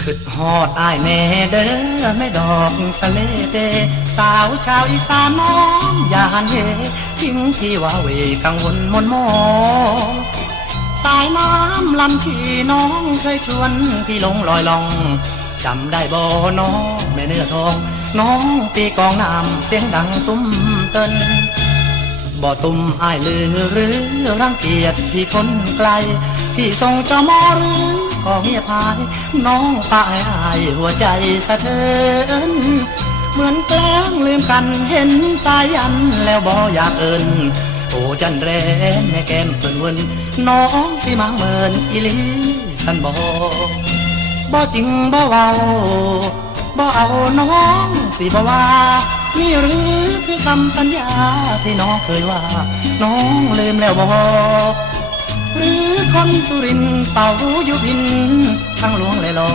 ขึ้นฮอดอ้ายแน่เด้อแม่ดอกสะเลเดสาวชาวอีสานน้องอย่าหันเห ทิ้งที่ว่าเวกังวลมนมองสายน้ำลำชีน้องเคยชวนพี่ลงลอยลองจำได้บ่น้องแม่เนื้อทอง น้องตีกองน้ำเสียงดังตุ้มเตินบ่ตุ่มอายลือหรือรังเกียจพี่คนไกล พี่ทรงจอมอหรือก็เงียบหาย น้องตายอายหัวใจสะเทือน เหมือนแกล้งลืมกันเห็นสายันแล้วบ่อยากเอินโอ้จันแรนแม่แก้มเปิ่นเวินน้องสิมาเมินอีลีสันบ่บ่จริงบ่เว้าบ่เอาน้องสิบ่ว่านี่หรือคือคำสัญญาที่น้องเคยว่า น้องลืมแล้วบ่หรือคนสุรินเป่ายุพินทั้งหลวงเลยลอ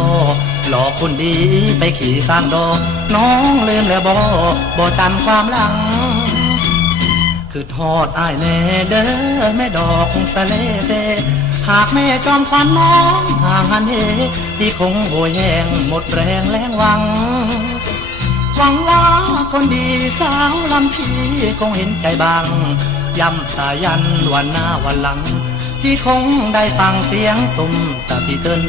หลอกคนดีไปขี่สร้างดอกน้องลืมแล้วบ่บ่จำความหลัง คือทอดอ้ายแน่เด้อแม่ดอกสะเลเดหากแม่จอมควันน้องห่างหันเหที่คงโหยแหงหมดแรงแรงหวัง หวังว่าคนดีสาวลำชีคงเห็นใจบางย้ำสายันวันหน้าวันหลัง ที่คงได้ฟังเสียงตุ่มตะที่เติน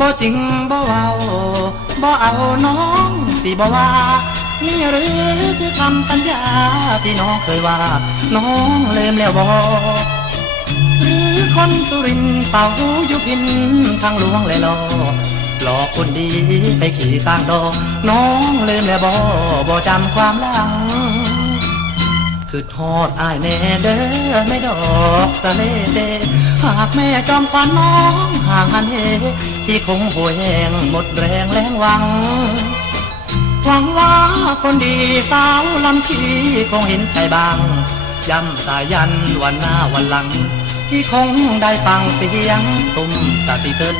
บ่จริงบ่เว้าบ่เอาน้องสิบ่ว่านี่หรือคือคำสัญญาที่น้องเคยว่า น้องลืมแล้วบ่หรือคนสุรินเป่ายุพินทางหลวงเลยลอหลอกคนดีไปขี่สร้างดอกน้องลืมแล้วบ่บ่จำความหลัง คือทอดอายแน่เด้อไม่ดอกสะเลเดหากแม่จอมควันน้องห่างหันเหที่คงโหยแห้งหมดแรงแรงหวัง หวังว่าคนดีสาวลำชีคงเห็นใจบางย้ำสายันวันหน้าวันหลัง ที่คงได้ฟังเสียงตุ่มตะติเติ้น